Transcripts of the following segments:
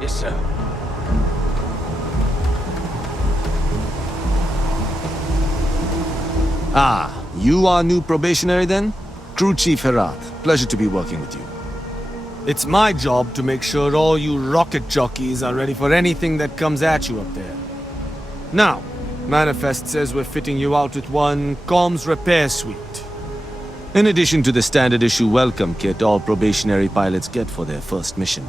Yes, sir. Ah, you are new probationary then? Crew Chief Herat, pleasure to be working with you. It's my job to make sure all you rocket jockeys are ready for anything that comes at you up there. Now, Manifest says we're fitting you out with one comms repair suite. In addition to the standard issue welcome kit all probationary pilots get for their first mission.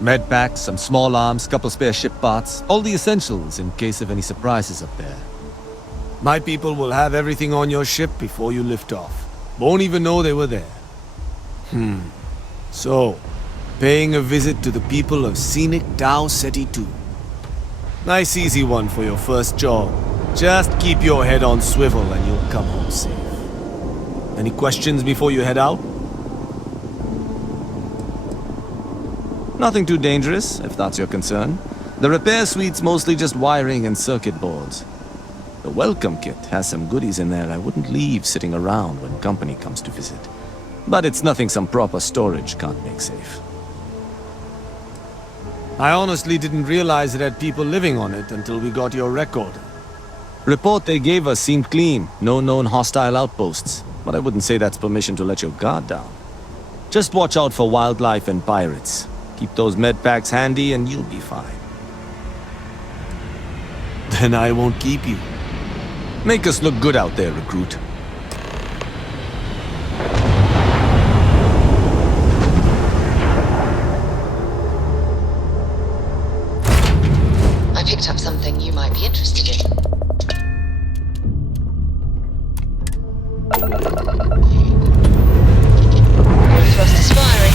Medpacks, some small arms, couple spare ship parts, all the essentials in case of any surprises up there. My people will have everything on your ship before you lift off. Won't even know they were there. So, paying a visit to the people of scenic Tau Ceti II. Nice easy one for your first job. Just keep your head on swivel and you'll come home safe. Any questions before you head out? Nothing too dangerous, if that's your concern. The repair suite's mostly just wiring and circuit boards. The welcome kit has some goodies in there I wouldn't leave sitting around when company comes to visit. But it's nothing some proper storage can't make safe. I honestly didn't realize it had people living on it until we got your record. Report they gave us seemed clean, no known hostile outposts. But I wouldn't say that's permission to let your guard down. Just watch out for wildlife and pirates. Keep those medpacks handy and you'll be fine. Then I won't keep you. Make us look good out there, recruit. I picked up something you might be interested in. Thrust is firing.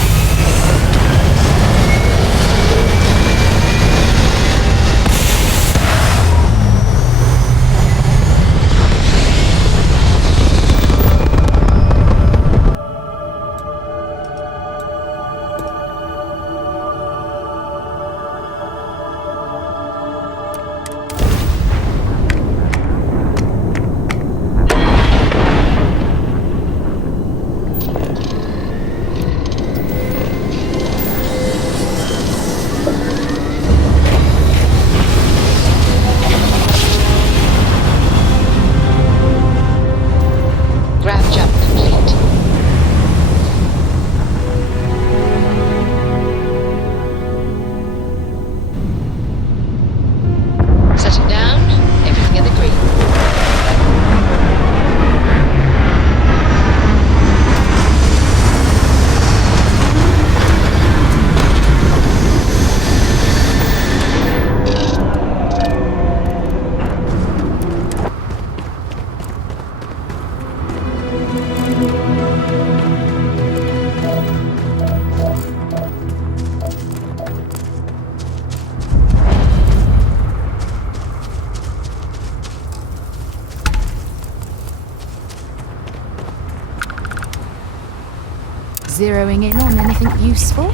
Zeroing in on anything useful?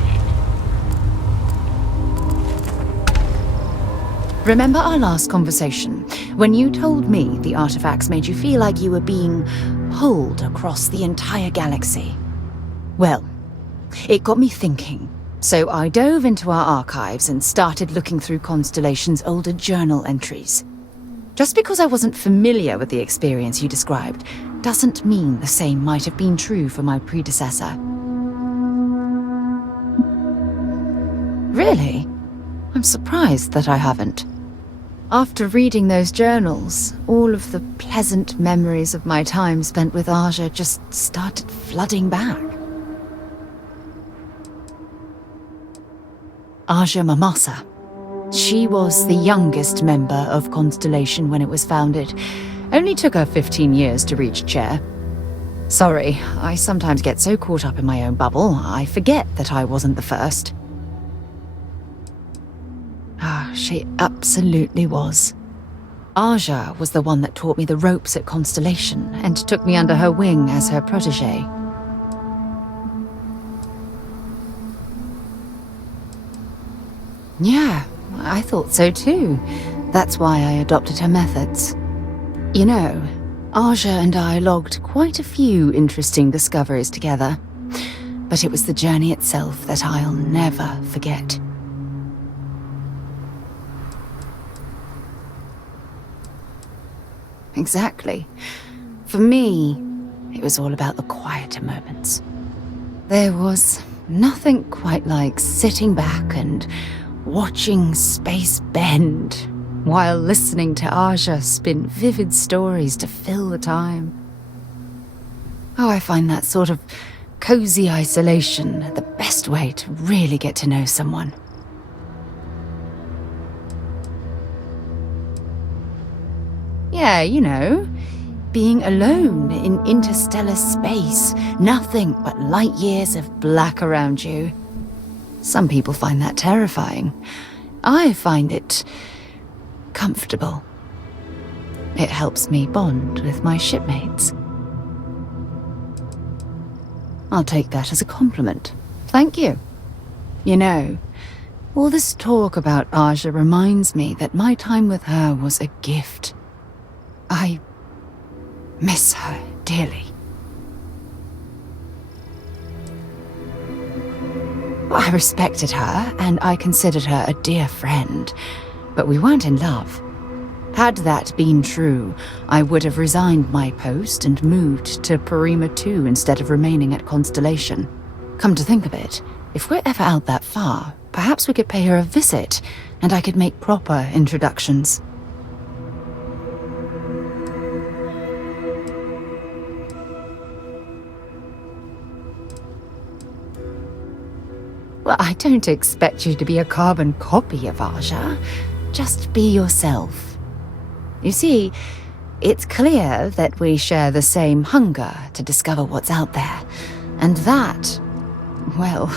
Remember our last conversation, when you told me the artifacts made you feel like you were being pulled across the entire galaxy? Well, it got me thinking, so I dove into our archives and started looking through Constellation's older journal entries. Just because I wasn't familiar with the experience you described, doesn't mean the same might have been true for my predecessor. Really? I'm surprised that I haven't. After reading those journals, all of the pleasant memories of my time spent with Aja just started flooding back. Aja Mamasa. She was the youngest member of Constellation when it was founded. Only took her 15 years to reach chair. Sorry, I sometimes get so caught up in my own bubble, I forget that I wasn't the first. She absolutely was. Aja was the one that taught me the ropes at Constellation and took me under her wing as her protege. Yeah, I thought so too. That's why I adopted her methods. You know, Aja and I logged quite a few interesting discoveries together. But it was the journey itself that I'll never forget. exactly. For me, it was all about the quieter moments. There was nothing quite like sitting back and watching space bend while listening to Aja spin vivid stories to fill the time. Oh, I find that sort of cozy isolation the best way to really get to know someone. Yeah, you know, being alone in interstellar space, nothing but light years of black around you. Some people find that terrifying. I find it comfortable. It helps me bond with my shipmates. I'll take that as a compliment. Thank you. You know, all this talk about Aja reminds me that my time with her was a gift. I miss her dearly. I respected her, and I considered her a dear friend, but we weren't in love. Had that been true, I would have resigned my post and moved to Parima 2 instead of remaining at Constellation. Come to think of it, if we're ever out that far, perhaps we could pay her a visit, and I could make proper introductions. Well, I don't expect you to be a carbon copy of Aja. Just be yourself. You see, it's clear that we share the same hunger to discover what's out there. And that, well,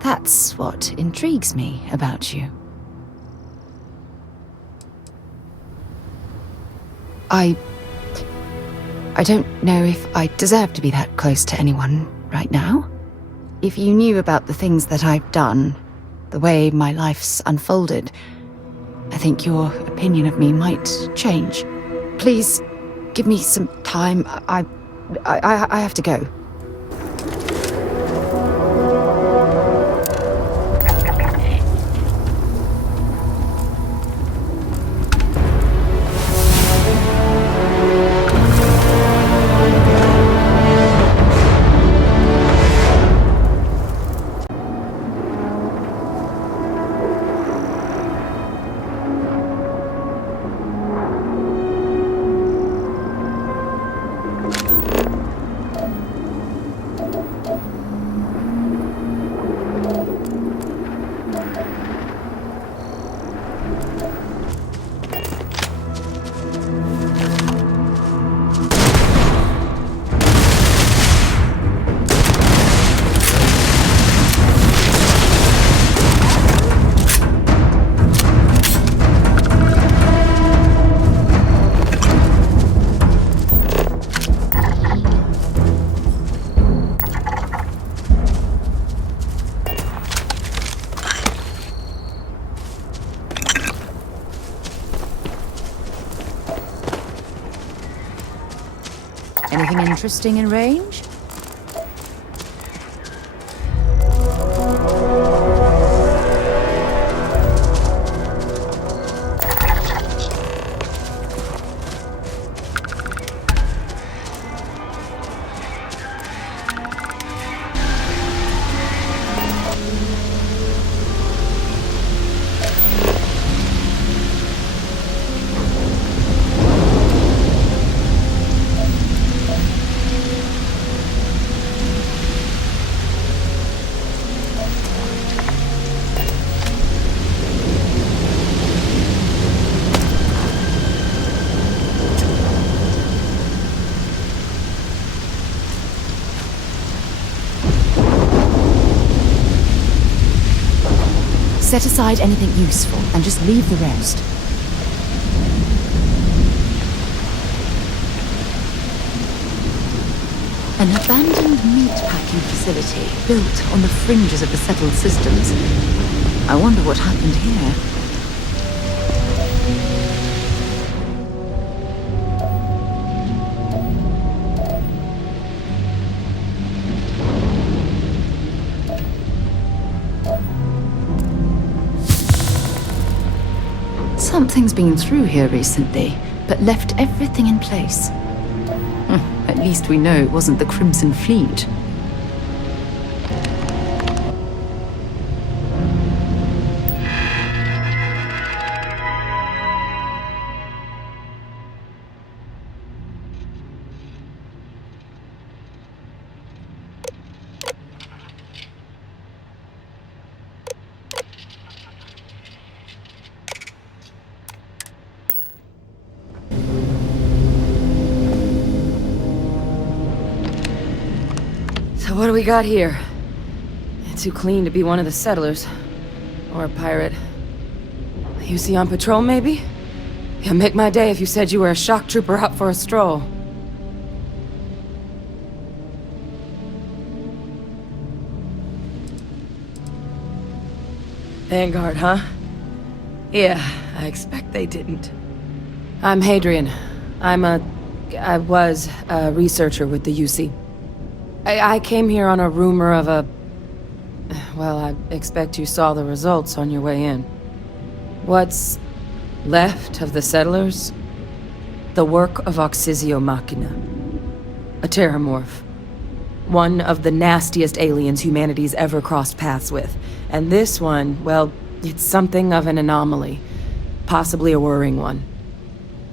that's what intrigues me about you. I don't know if I deserve to be that close to anyone right now. If you knew about the things that I've done, the way my life's unfolded, I think your opinion of me might change. Please, give me some time. I have to go. Anything interesting in range? Set aside anything useful and just leave the rest. An abandoned meat-packing facility built on the fringes of the settled systems. I wonder what happened here. Something's been through here recently. but left everything in place. At least we know it wasn't the Crimson Fleet. So what do we got here? Too clean to be one of the settlers. Or a pirate. UC on patrol, maybe? Yeah, make my day if you said you were a shock trooper out for a stroll. Vanguard, huh? Yeah, I expect they didn't. I'm Hadrian. I was a researcher with the UC. I came here on a rumor of a... Well, I expect you saw the results on your way in. What's left of the settlers? The work of Oxysio Machina. A Terrormorph. One of the nastiest aliens humanity's ever crossed paths with. And this one, well, it's something of an anomaly. Possibly a worrying one.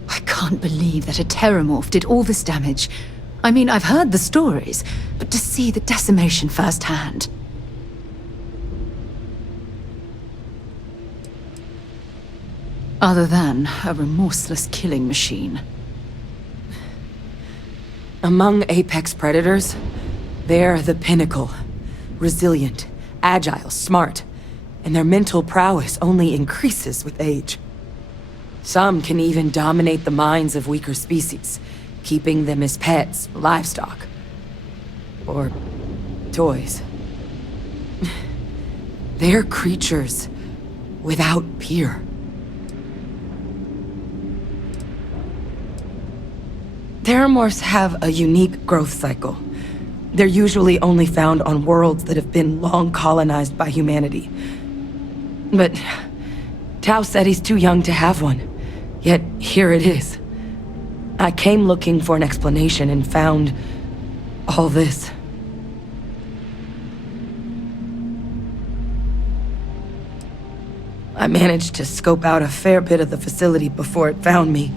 I can't believe that a Terrormorph did all this damage. I mean, I've heard the stories, but to see the decimation firsthand. Other than a remorseless killing machine. Among apex predators, they're the pinnacle. Resilient, agile, smart, and their mental prowess only increases with age. Some can even dominate the minds of weaker species, keeping them as pets, livestock, or toys. They're creatures without peer. Terrormorphs have a unique growth cycle. They're usually only found on worlds that have been long colonized by humanity. But Tau Ceti's too young to have one. Yet here it is. I came looking for an explanation and found all this. I managed to scope out a fair bit of the facility before it found me.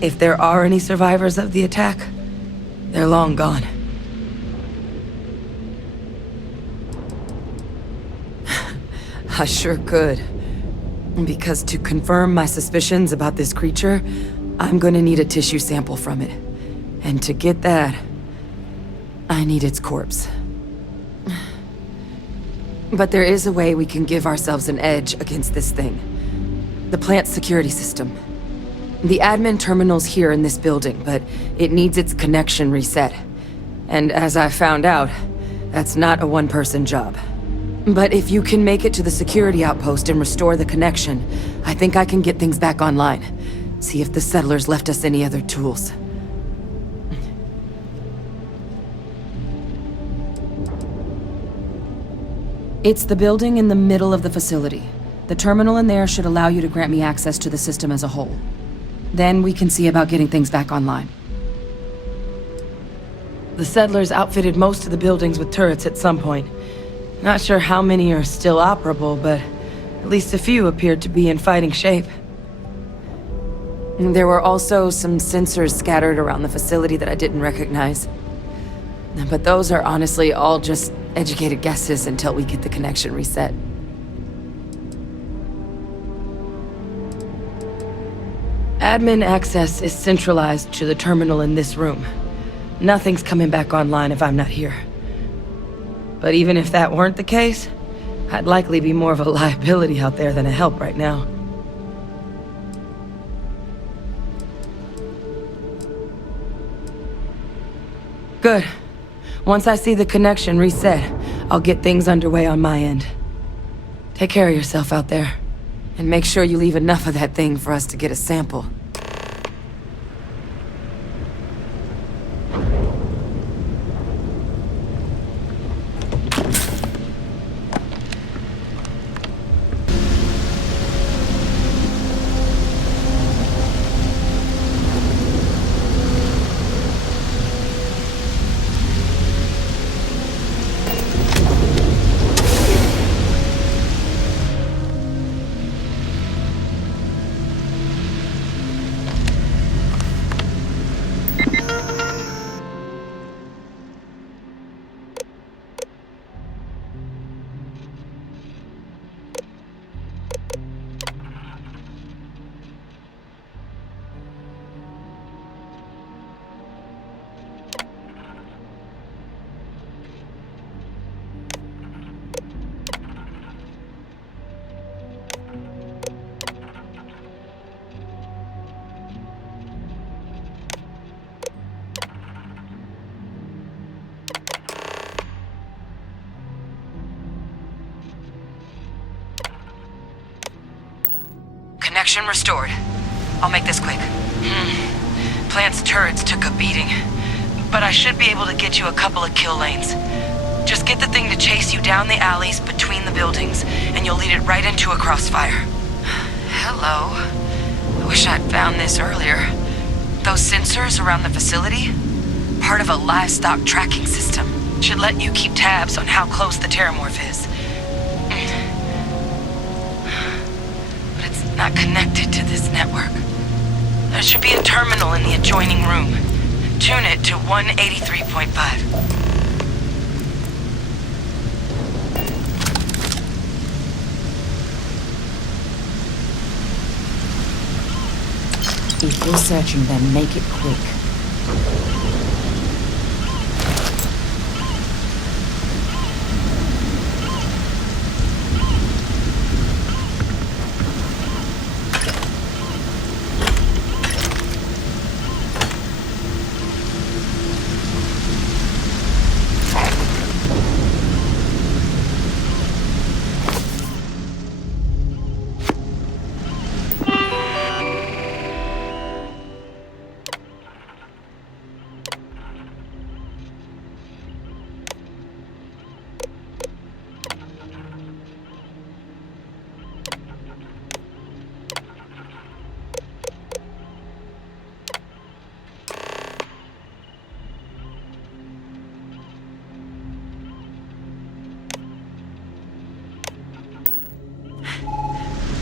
If there are any survivors of the attack, they're long gone. I sure could. Because to confirm my suspicions about this creature, I'm gonna need a tissue sample from it. And to get that, I need its corpse. But there is a way we can give ourselves an edge against this thing. The plant's security system. The admin terminal's here in this building, but it needs its connection reset. And as I found out, that's not a one-person job. But if you can make it to the security outpost and restore the connection, I think I can get things back online. See if the settlers left us any other tools. It's the building in the middle of the facility. The terminal in there should allow you to grant me access to the system as a whole. Then we can see about getting things back online. The settlers outfitted most of the buildings with turrets at some point. Not sure how many are still operable, but at least a few appeared to be in fighting shape. There were also some sensors scattered around the facility that I didn't recognize. But those are honestly all just educated guesses until we get the connection reset. Admin access is centralized to the terminal in this room. Nothing's coming back online if I'm not here. But even if that weren't the case, I'd likely be more of a liability out there than a help right now. Good. Once I see the connection reset, I'll get things underway on my end. Take care of yourself out there. And make sure you leave enough of that thing for us to get a sample. Connection restored. I'll make this quick. Plant's turrets took a beating, but I should be able to get you a couple of kill lanes. Just get the thing to chase you down the alleys between the buildings, and you'll lead it right into a crossfire. Hello. I wish I'd found this earlier. Those sensors around the facility? Part of a livestock tracking system. Should let you keep tabs on how close the Terrormorph is. But it's not connected to this network. There should be a terminal in the adjoining room. Tune it to 183.5. If you're searching, then make it quick.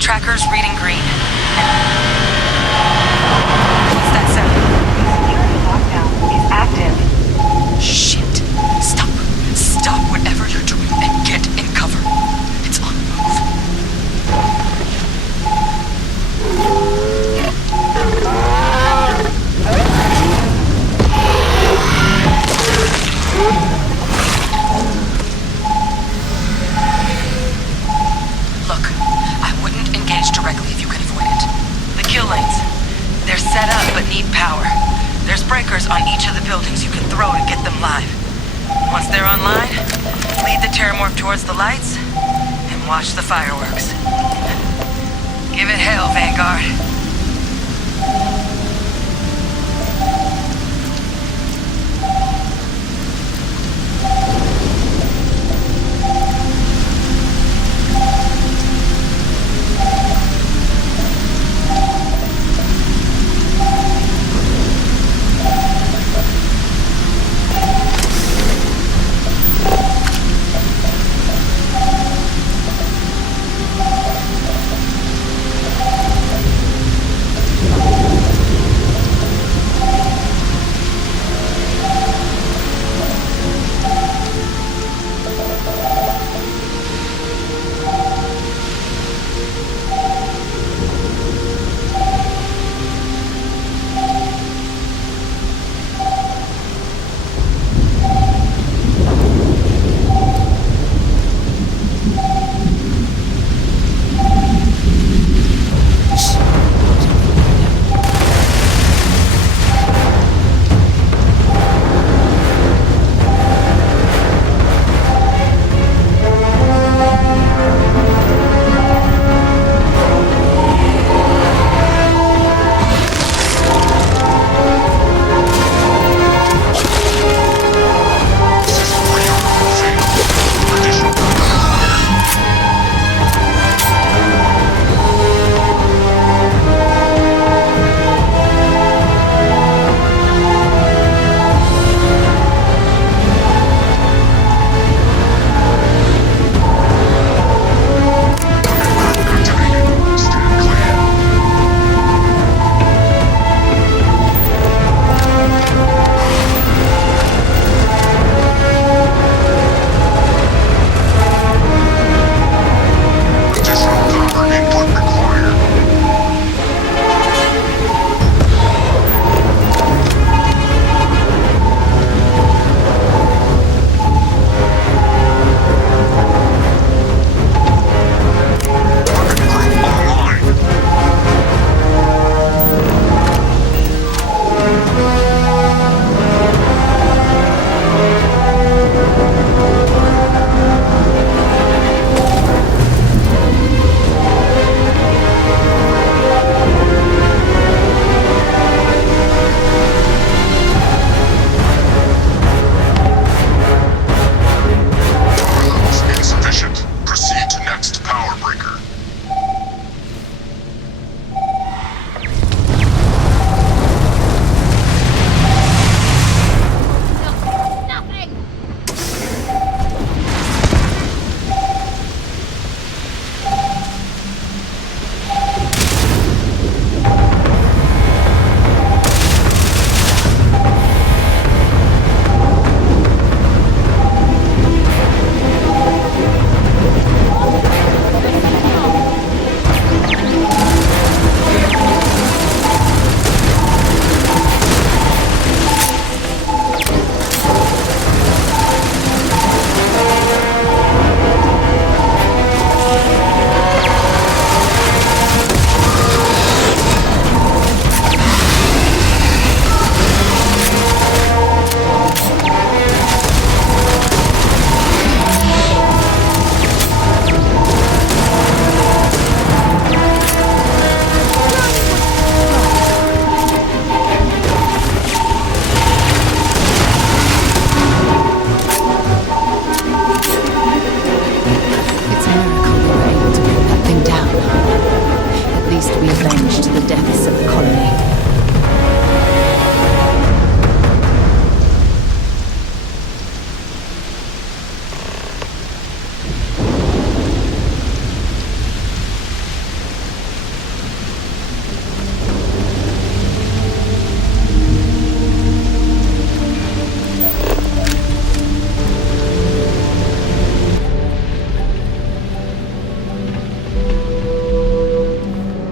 Tracker's reading green. What's that sound? Lockdown is active. Shit. Stop. Stop whatever you're doing and get in cover. It's on the move. Look, I wouldn't engage directly if you can avoid it. The kill lanes. They're set up but need power. There's breakers on each of the buildings you can throw to get them live. Once they're online, lead the Terrormorph towards the lights and watch the fireworks. Give it hell, Vanguard.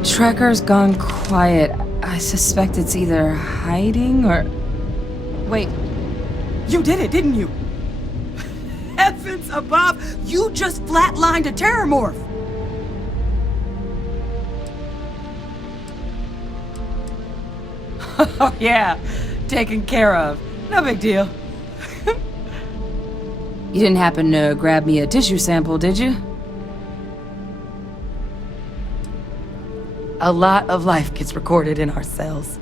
Tracker's gone quiet. I suspect it's either hiding or... Wait. You did it, didn't you? Heavens above! You just flatlined a Terrormorph! Oh yeah, taken care of. No big deal. You didn't happen to grab me a tissue sample, did you? A lot of life gets recorded in our cells.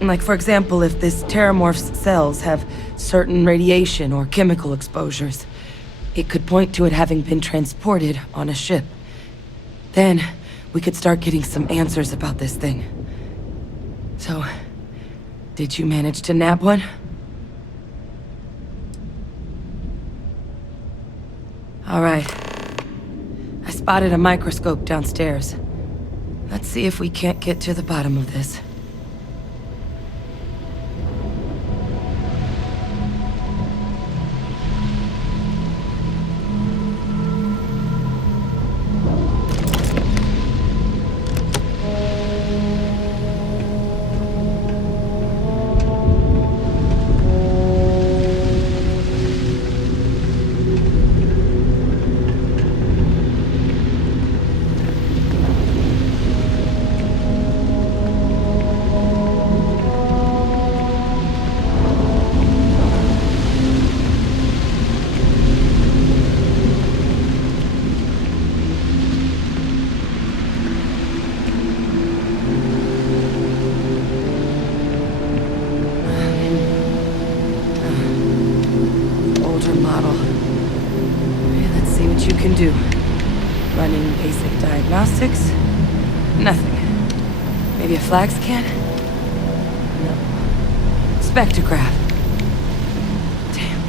Like, for example, if this Terrormorph's cells have certain radiation or chemical exposures, it could point to it having been transported on a ship. Then, we could start getting some answers about this thing. So, did you manage to nab one? All right. I spotted a microscope downstairs. Let's see if we can't get to the bottom of this. Running basic diagnostics? Nothing. Maybe a flag scan? No. Spectrograph. Damn.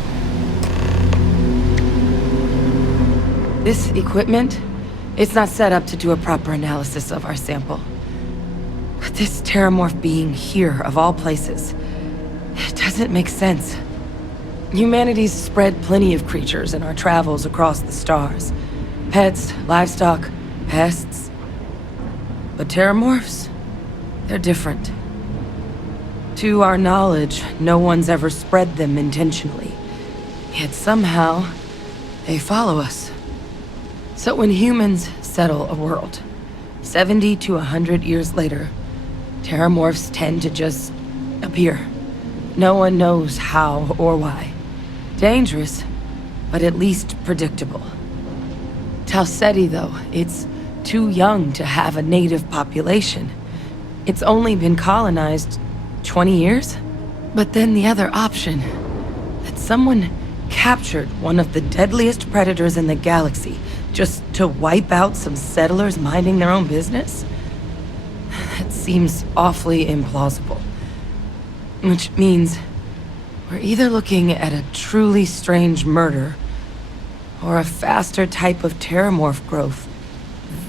This equipment, it's not set up to do a proper analysis of our sample. But this Terrormorph being here, of all places, it doesn't make sense. Humanity's spread plenty of creatures in our travels across the stars. Pets, livestock, pests. But Terrormorphs? They're different. To our knowledge, no one's ever spread them intentionally. Yet somehow, they follow us. So when humans settle a world, 70 to 100 years later, Terrormorphs tend to just appear. No one knows how or why. Dangerous, but at least predictable. Tau Ceti, though, it's too young to have a native population. It's only been colonized 20 years? But then the other option, that someone captured one of the deadliest predators in the galaxy just to wipe out some settlers minding their own business? That seems awfully implausible. Which means we're either looking at a truly strange murder or a faster type of Terrormorph growth,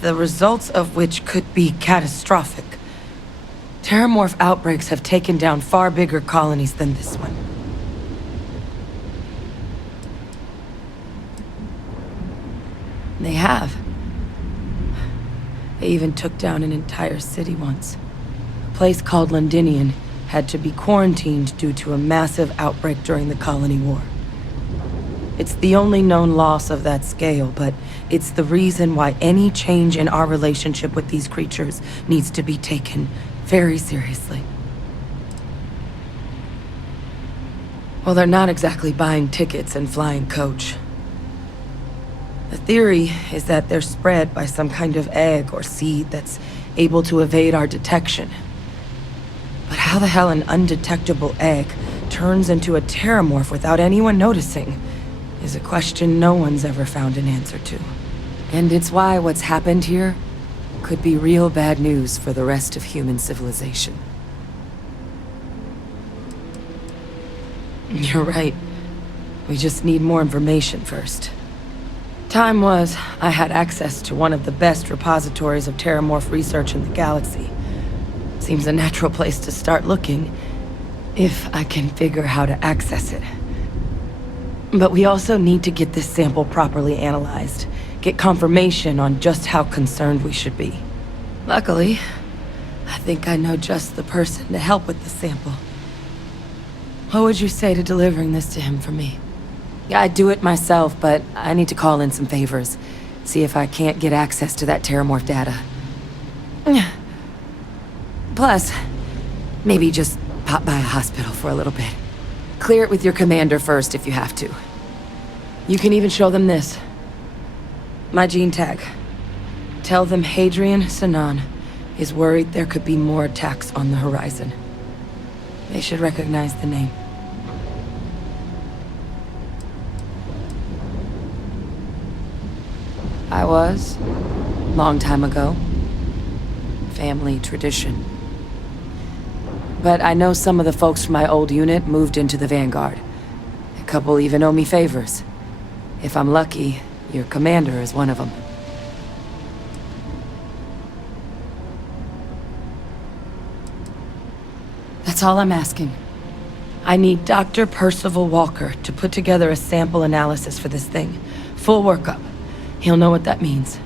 the results of which could be catastrophic. Terrormorph outbreaks have taken down far bigger colonies than this one. They have. They even took down an entire city once. A place called Londinian had to be quarantined due to a massive outbreak during the Colony War. It's the only known loss of that scale, but it's the reason why any change in our relationship with these creatures needs to be taken very seriously. Well, they're not exactly buying tickets and flying coach. The theory is that they're spread by some kind of egg or seed that's able to evade our detection. But how the hell an undetectable egg turns into a Terrormorph without anyone noticing is a question no one's ever found an answer to. And it's why what's happened here could be real bad news for the rest of human civilization. You're right. We just need more information first. Time was, I had access to one of the best repositories of Terrormorph research in the galaxy. Seems a natural place to start looking, if I can figure how to access it. But we also need to get this sample properly analyzed, get confirmation on just how concerned we should be. Luckily, I think I know just the person to help with the sample. What would you say to delivering this to him for me? I'd do it myself, but I need to call in some favors. See if I can't get access to that Terrormorph data. Plus, maybe just pop by a hospital for a little bit. Clear it with your commander first if you have to. You can even show them this. My gene tag. Tell them Hadrian Sinan is worried there could be more attacks on the horizon. They should recognize the name. I was, long time ago. Family tradition. But I know some of the folks from my old unit moved into the Vanguard. A couple even owe me favors. If I'm lucky, your commander is one of them. That's all I'm asking. I need Dr. Percival Walker to put together a sample analysis for this thing. Full workup. He'll know what that means.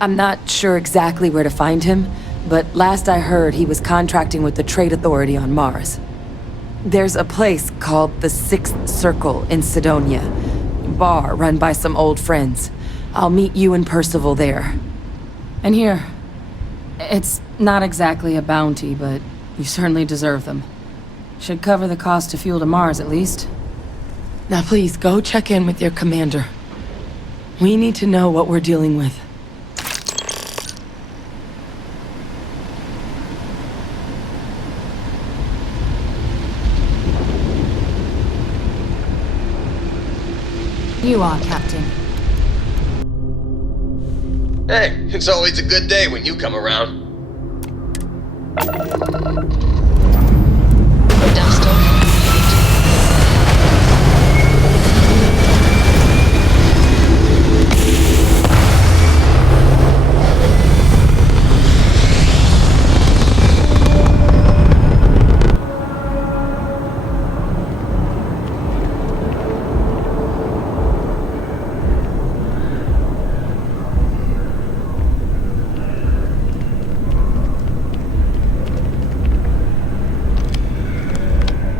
I'm not sure exactly where to find him, but last I heard he was contracting with the Trade Authority on Mars. There's a place called the Sixth Circle in Sidonia. Bar run by some old friends. I'll meet you and Percival there. And here, it's not exactly a bounty, but you certainly deserve them. Should cover the cost to fuel to Mars, at least. Now please, go check in with your commander. We need to know what we're dealing with. You are, Captain. Hey, it's always a good day when you come around. Dust off.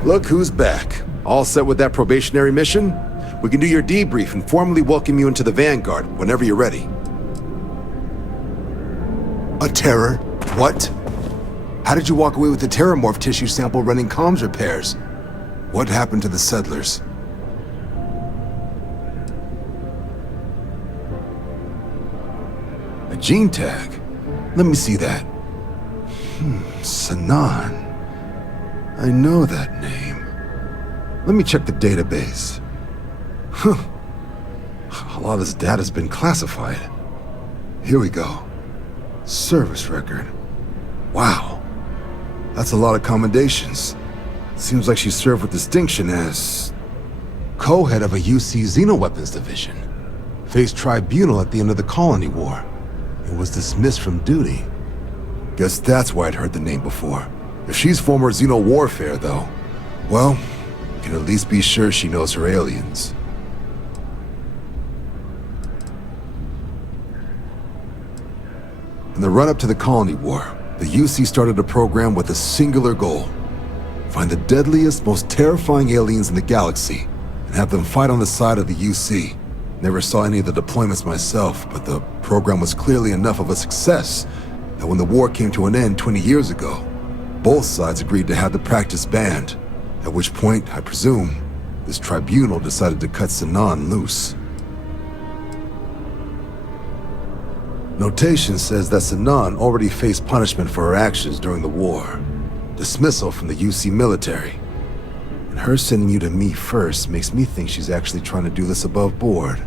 Look who's back. All set with that probationary mission? We can do your debrief and formally welcome you into the Vanguard whenever you're ready. A terror? What? How did you walk away with the Terrormorph tissue sample running comms repairs? What happened to the settlers? A gene tag? Let me see that. Sinan. I know that name. Let me check the database. Huh. A lot of this data's been classified. Here we go. Service record. Wow. That's a lot of commendations. Seems like she served with distinction as co-head of a UC Xenoweapons division. Faced tribunal at the end of the Colony War. And was dismissed from duty. Guess that's why I'd heard the name before. If she's former Xeno warfare, though, well, you can at least be sure she knows her aliens. In the run-up to the Colony War, the UC started a program with a singular goal. Find the deadliest, most terrifying aliens in the galaxy, and have them fight on the side of the UC. Never saw any of the deployments myself, but the program was clearly enough of a success that when the war came to an end 20 years ago, both sides agreed to have the practice banned, at which point, I presume, this tribunal decided to cut Sinan loose. Notation says that Sinan already faced punishment for her actions during the war. Dismissal from the UC military. And her sending you to me first makes me think she's actually trying to do this above board.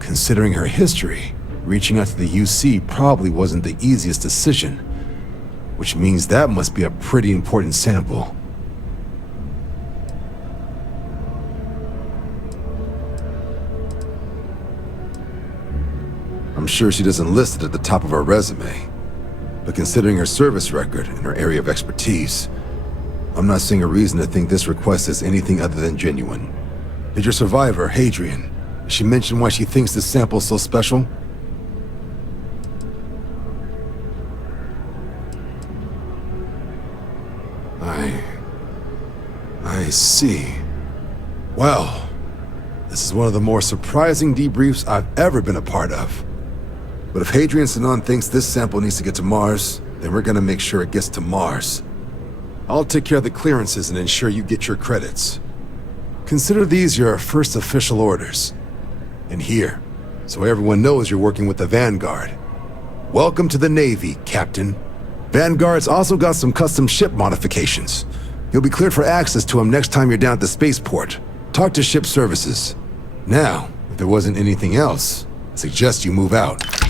Considering her history, reaching out to the UC probably wasn't the easiest decision. Which means that must be a pretty important sample. I'm sure she doesn't list it at the top of her resume, but considering her service record and her area of expertise, I'm not seeing a reason to think this request is anything other than genuine. Did your survivor, Hadrian, she mention why she thinks this sample is so special? see. Well, this is one of the more surprising debriefs I've ever been a part of. But if Hadrian Sanon thinks this sample needs to get to Mars, then we're gonna make sure it gets to Mars. I'll take care of the clearances and ensure you get your credits. Consider these your first official orders. And here, so everyone knows you're working with the Vanguard. Welcome to the Navy, Captain. Vanguard's also got some custom ship modifications. You'll be cleared for access to them next time you're down at the spaceport. Talk to ship services. Now, if there wasn't anything else, I suggest you move out.